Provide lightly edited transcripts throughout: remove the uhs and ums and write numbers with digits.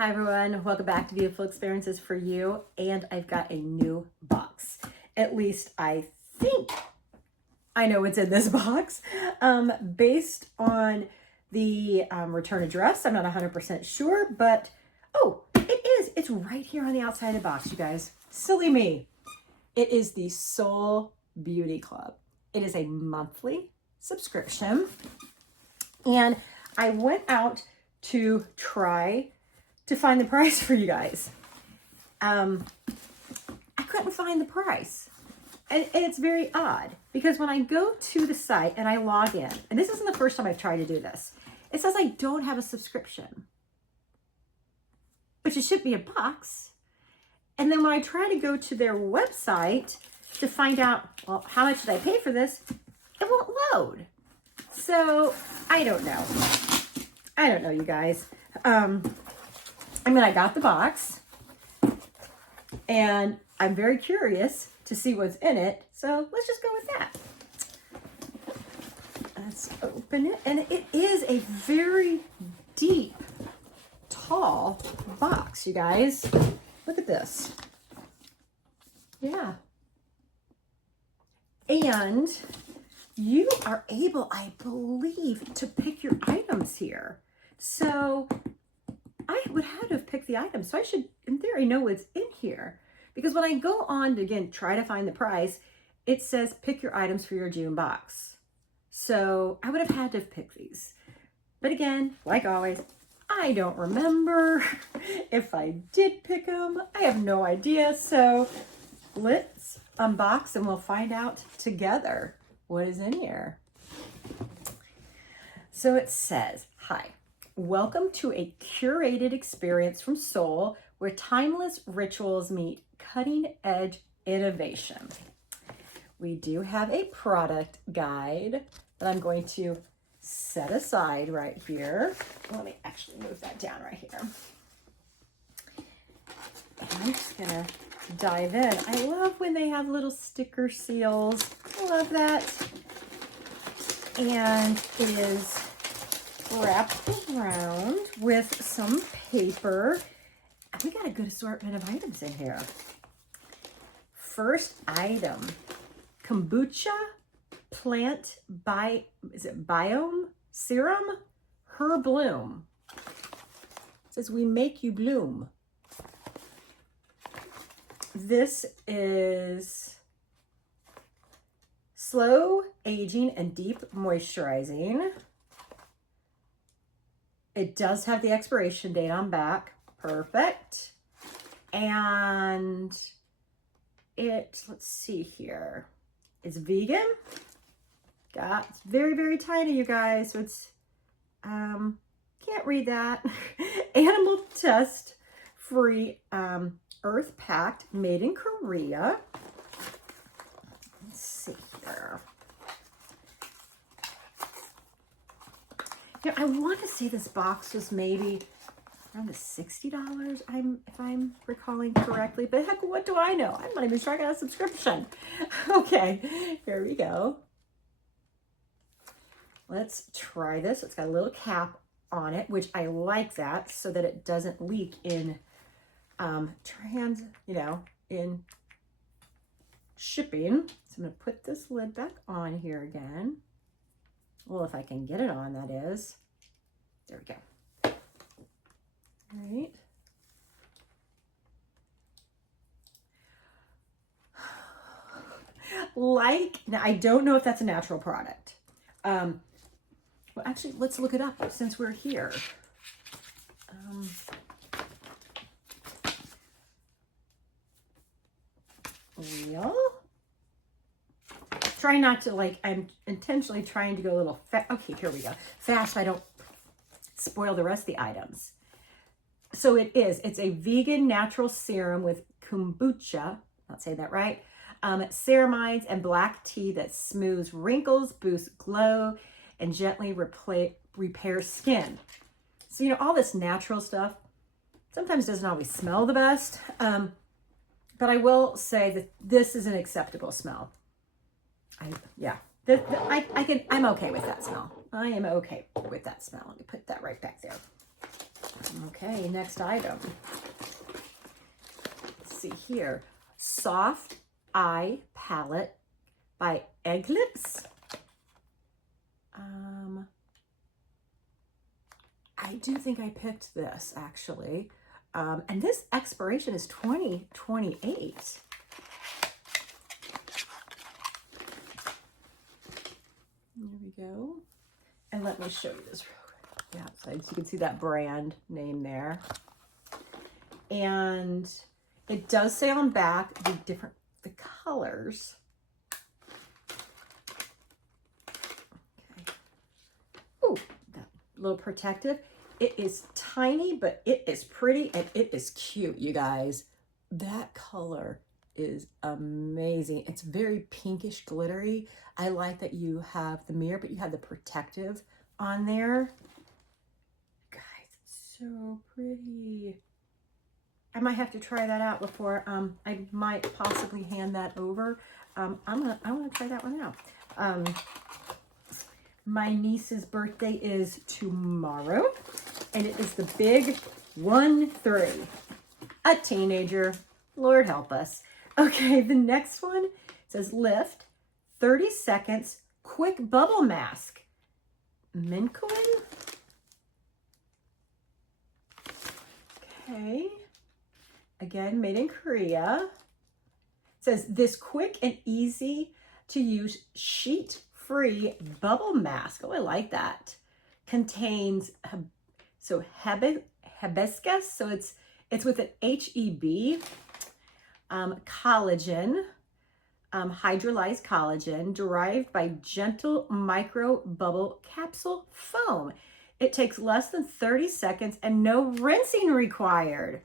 Hi everyone, welcome back to Beautiful Experiences for You, and I've got a new box. At least I think I know what's in this box. Based on the return address, I'm not 100% sure, but oh, it is. It's right here on the outside of the box, you guys. Silly me. It is the Seoul Beauty Club. It is a monthly subscription, and I went out to try to find the price for you guys. I couldn't find the price. And it's very odd because when I go to the site and I log in, and this isn't the first time I've tried to do this, it says I don't have a subscription, which it should be a box. And then when I try to go to their website to find out, well, how much did I pay for this? It won't load. So I don't know. I don't know, you guys. I got the box and I'm very curious to see what's in it. So let's just go with that. Let's open it. And it is a very deep, tall box, you guys. Look at this. Yeah. And you are able, I believe, to pick your items here. So I would have to have picked the item. So I should, in theory, know what's in here. Because when I go on to, again, try to find the price, it says pick your items for your June box. So I would have had to have picked these. But again, like always, I don't remember if I did pick them. I have no idea. So let's unbox and we'll find out together what is in here. So it says, hi. Welcome to a curated experience from Seoul where timeless rituals meet cutting-edge innovation. We do have a product guide that I'm going to set aside right here. Let me actually move that down right here. And I'm just gonna dive in. I love when they have little sticker seals. I love that. And it is wrapped around with some paper. And we got a good assortment of items in here. First item, kombucha plant biome serum, her bloom. It says we make you bloom. This is slow aging and deep moisturizing. It does have the expiration date on back. Perfect. And let's see here. It's vegan. It's very, very tiny, you guys. So it's, can't read that. Animal test free, earth packed, made in Korea. Let's see here. I want to say this box was maybe around the $60, if I'm recalling correctly. But heck, what do I know? I'm not even sure I got a subscription. Okay, here we go. Let's try this. It's got a little cap on it, which I like that so that it doesn't leak in in shipping. So I'm gonna put this lid back on here again. Well, if I can get it on, that is. There we go. All right. Now I don't know if that's a natural product. Well, actually, let's look it up since we're here. Real? Try not to I'm intentionally trying to go a little fast. Okay, here we go. Fast, I don't spoil the rest of the items. So it's a vegan natural serum with kombucha, not saying that right, ceramides and black tea that smooths wrinkles, boosts glow, and gently repairs skin. So, all this natural stuff sometimes doesn't always smell the best, but I will say that this is an acceptable smell. I'm okay with that smell. I am okay with that smell. Let me put that right back there. Okay, next item. Let's see here. Soft Eye Palette by Eclipse. I do think I picked this actually. And this expiration is 2028. There we go. And let me show you this real quick. Yeah, so you can see that brand name there. And it does say on back the colors. Okay. Ooh, that little protective. It is tiny, but it is pretty and it is cute, you guys. That color is amazing. It's very pinkish glittery. I like that you have the mirror, but you have the protective on there. Guys, it's so pretty. I might have to try that out before I might possibly hand that over. I want to try that one out. My niece's birthday is tomorrow, and it is the big 1-3. A teenager. Lord help us. Okay, the next one says lift 30 seconds quick bubble mask. Mincoin. Okay. Again, made in Korea. It says this quick and easy to use sheet-free bubble mask. Oh, I like that. Contains hibiscus. So it's with an HEB. Collagen, hydrolyzed collagen derived by gentle micro bubble capsule foam. It takes less than 30 seconds and no rinsing required.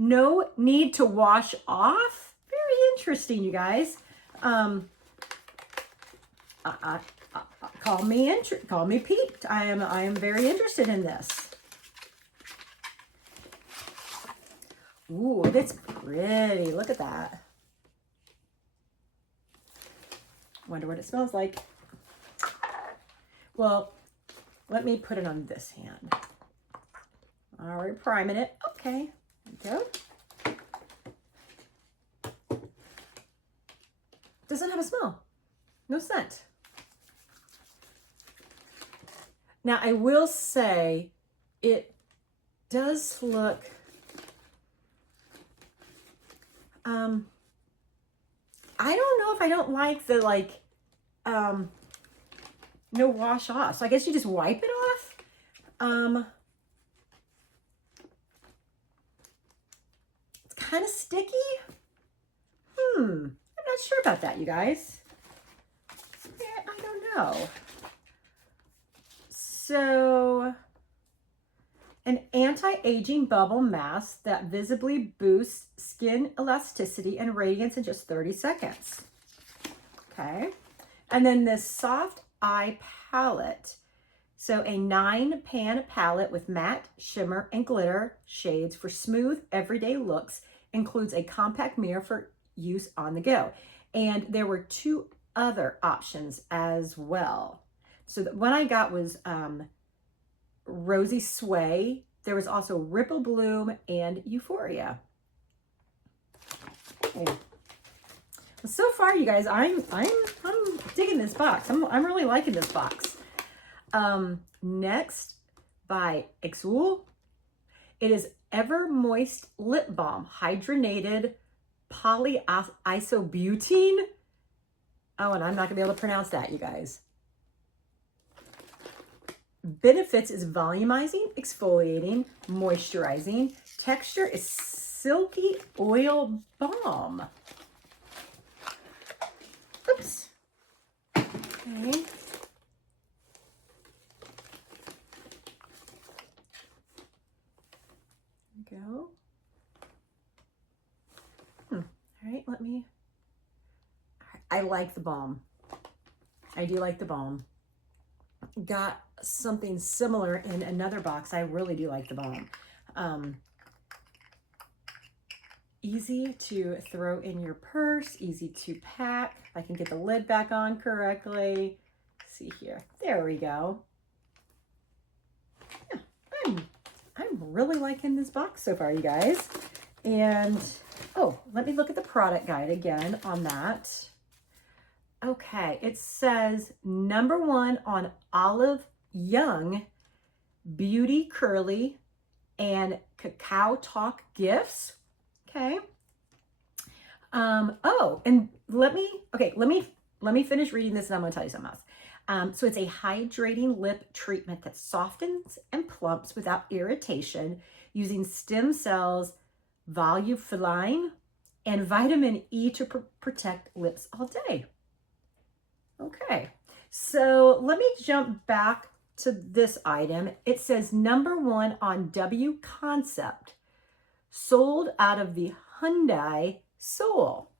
No need to wash off. Very interesting, you guys. Call me peaked. I am very interested in this. Ooh, that's pretty. Look at that. Wonder what it smells like. Well, let me put it on this hand. All right, priming it. Okay, there we go. Doesn't have a smell. No scent. Now, I will say it does look I don't know if I don't like the no wash off. So I guess you just wipe it off. It's kind of sticky. I'm not sure about that, you guys. I don't know. So an anti-aging bubble mask that visibly boosts skin elasticity and radiance in just 30 seconds. Okay. And then this soft eye palette. So a 9-pan palette with matte, shimmer, and glitter shades for smooth, everyday looks. Includes a compact mirror for use on the go. And there were 2 other options as well. So the one I got was Rosy Sway. There was also Ripple Bloom and Euphoria. Okay. So far, you guys, I'm digging this box. I'm really liking this box. Next by Seoul. It is Ever Moist Lip Balm, hydrogenated polyisobutene. Oh, and I'm not gonna be able to pronounce that, you guys. Benefits is volumizing, exfoliating, moisturizing. Texture is silky oil balm. Oops. Okay. There we go. All right, I like the balm. I do like the balm. Got something similar in another box. I really do like the balm. Easy to throw in your purse, easy to pack. If I can get the lid back on correctly. Let's see here. There we go. Yeah, really liking this box so far, you guys. And, oh, let me look at the product guide again on that. Okay, it says #1 on Olive Young Beauty Curly and Cacao Talk gifts. Okay. Oh, and let me finish reading this and I'm going to tell you something else. So it's a hydrating lip treatment that softens and plumps without irritation using stem cells, volufiline, and vitamin E to protect lips all day. Okay, so let me jump back to this item. It says #1 on W Concept, sold out of the Hyundai Seoul.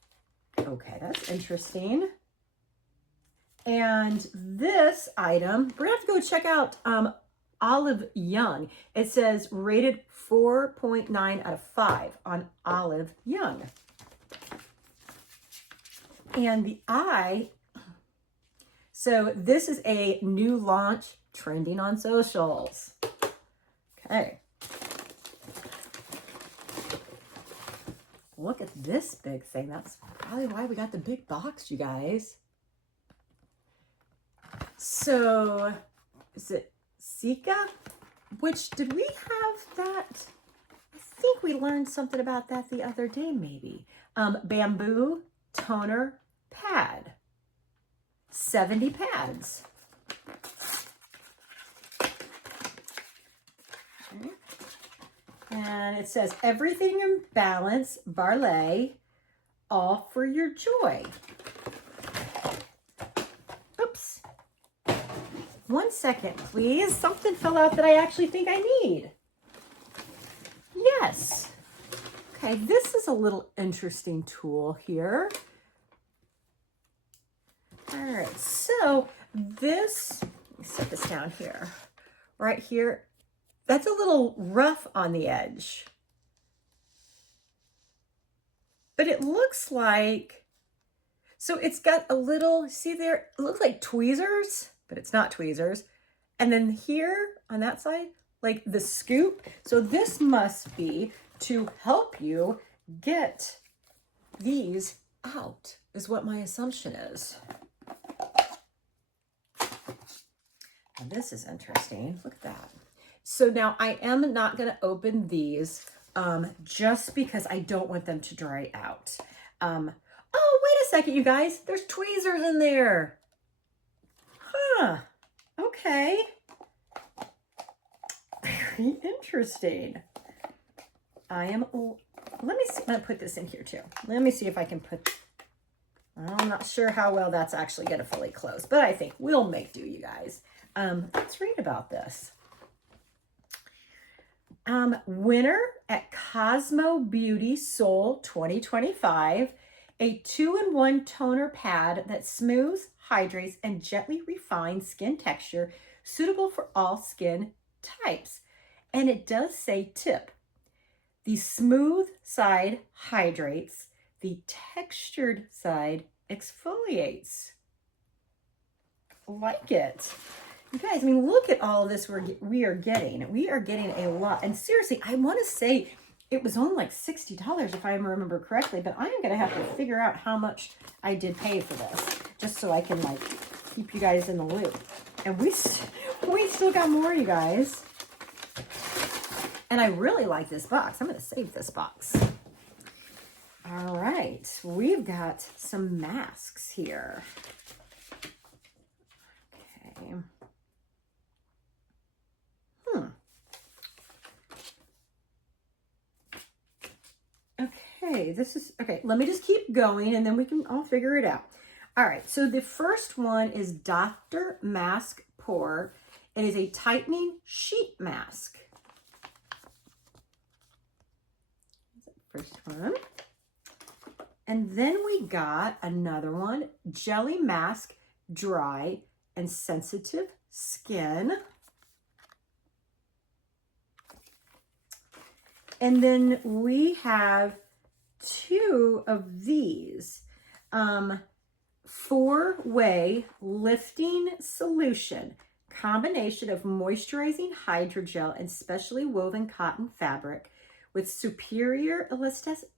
Okay, that's interesting. And this item, we're gonna have to go check out Olive Young. It says rated 4.9 out of 5 on Olive Young. And the eye, so this is a new launch trending on socials. Okay. Look at this big thing. That's probably why we got the big box, you guys. So, is it Sika? Which, did we have that? I think we learned something about that the other day, maybe. Bamboo toner pad. 70 pads. Okay. And it says, everything in balance, Barley, all for your joy. Oops. 1 second, please. Something fell out that I actually think I need. Yes. Okay, this is a little interesting tool here. All right, so this, let me set this down here. Right here, that's a little rough on the edge. But it looks like, so it's got a little, see there, it looks like tweezers, but it's not tweezers. And then here on that side, like the scoop. So this must be to help you get these out, is what my assumption is. Now this is interesting. Look at that. So now I am not going to open these just because I don't want them to dry out. Oh, wait a second, you guys. There's tweezers in there. Huh. Okay. Very interesting. Let me see. I'm going to put this in here too. Let me see if I can put, I'm not sure how well that's actually going to fully close, but I think we'll make do, you guys. Let's read about this. Winner at Cosmo Beauty Seoul 2025, a 2-in-1 toner pad that smooths, hydrates, and gently refines skin texture, suitable for all skin types. And it does say tip. The smooth side hydrates, the textured side exfoliates. Like it. You guys, I mean, look at all of this we are getting. We are getting a lot. And seriously, I want to say it was only like $60 if I remember correctly, but I am going to have to figure out how much I did pay for this, just so I can like keep you guys in the loop. And we still got more, you guys. And I really like this box. I'm going to save this box. All right, we've got some masks here. Okay. Okay, this is, okay, let me just keep going and then we can all figure it out. All right, so the first one is Dr. Mask Pour. It is a tightening sheet mask. That's the first one. And then we got another one, Jelly Mask Dry and Sensitive Skin. And then we have 2 of these, 4-way lifting solution, combination of moisturizing hydrogel and specially woven cotton fabric with superior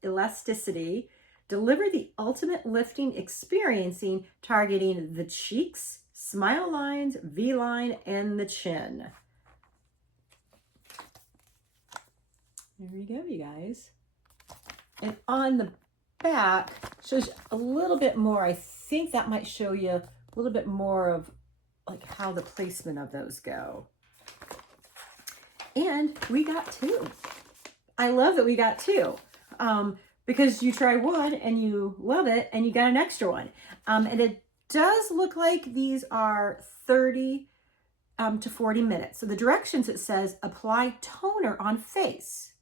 elasticity, deliver the ultimate lifting experiencing targeting the cheeks, smile lines, V-line, and the chin. There you go, you guys. And on the back shows a little bit more. I think that might show you a little bit more of like how the placement of those go. And we got two. I love that we got two, because you try one and you love it and you got an extra one. And it does look like these are 30 to 40 minutes. So the directions, it says apply toner on face,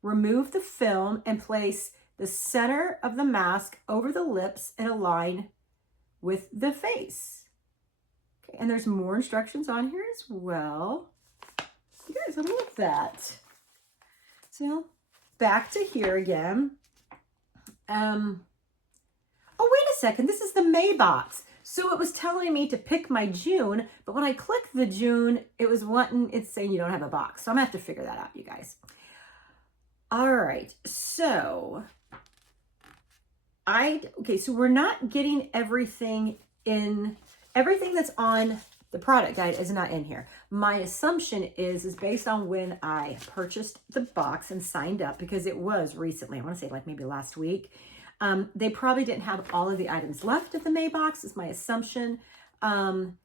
remove the film and place the center of the mask over the lips and align with the face. Okay, and there's more instructions on here as well. You guys, I love that. So back to here again. Oh, wait a second. This is the May box. So it was telling me to pick my June, but when I clicked the June, it's saying you don't have a box. So I'm gonna have to figure that out, you guys. All right, so so we're not getting everything that's on the product guide is not in here. My assumption is based on when I purchased the box and signed up, because it was recently, I want to say like maybe last week. They probably didn't have all of the items left of the May box, is my assumption. And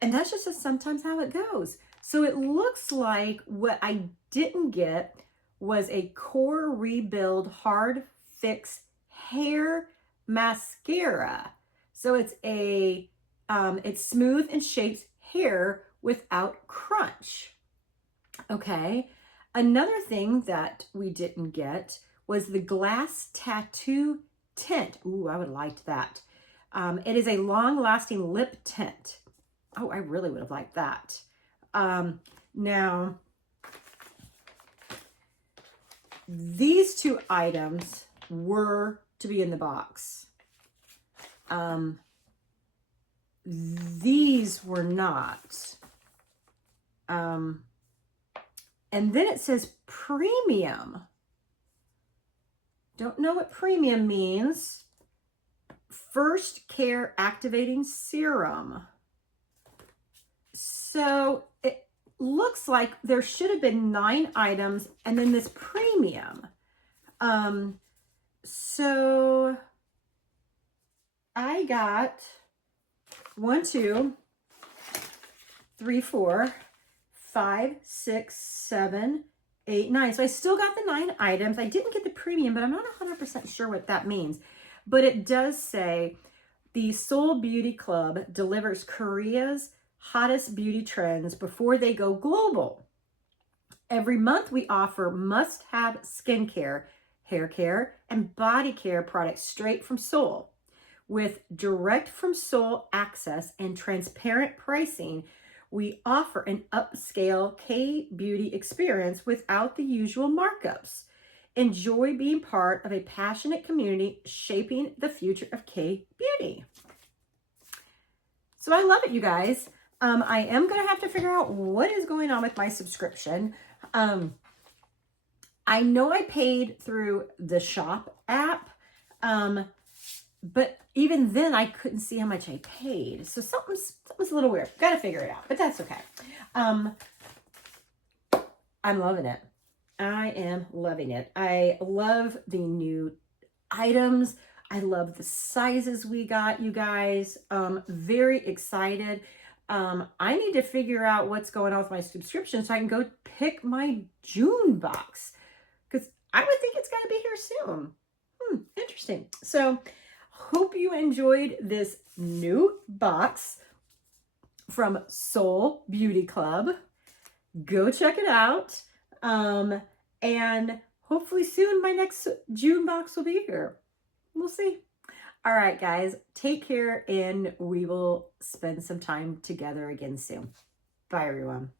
that's just sometimes how it goes. So it looks like what I didn't get was a Core Rebuild Hard Fix Hair Mascara. So it's it's smooth and shapes hair without crunch. Okay. Another thing that we didn't get was the Glass Tattoo Tint. Ooh, I would have liked that. It is a long-lasting lip tint. Oh, I really would have liked that. Now, these two items were to be in the box. These were not. And then it says premium. Don't know what premium means. First Care Activating Serum. So it looks like there should have been 9 items and then this premium. So I got 1, 2, 3, 4, 5, 6, 7, 8, 9. So I still got the 9 items. I didn't get the premium, but I'm not 100% sure what that means. But it does say the Seoul Beauty Club delivers Korea's hottest beauty trends before they go global. Every month we offer must-have skincare, hair care, and body care products straight from Seoul. With direct from Seoul access and transparent pricing, we offer an upscale K-beauty experience without the usual markups. Enjoy being part of a passionate community shaping the future of K-beauty. So I love it, you guys. I am going to have to figure out what is going on with my subscription. I know I paid through the shop app, but even then I couldn't see how much I paid. So something's a little weird. Got to figure it out, but that's okay. I'm loving it. I am loving it. I love the new items. I love the sizes we got, you guys. Very excited. I need to figure out what's going on with my subscription so I can go pick my June box, because I would think it's got to be here soon. Interesting. So hope you enjoyed this new box from Seoul Beauty Club. Go check it out. And hopefully soon my next June box will be here. We'll see. All right, guys, take care and we will spend some time together again soon. Bye, everyone.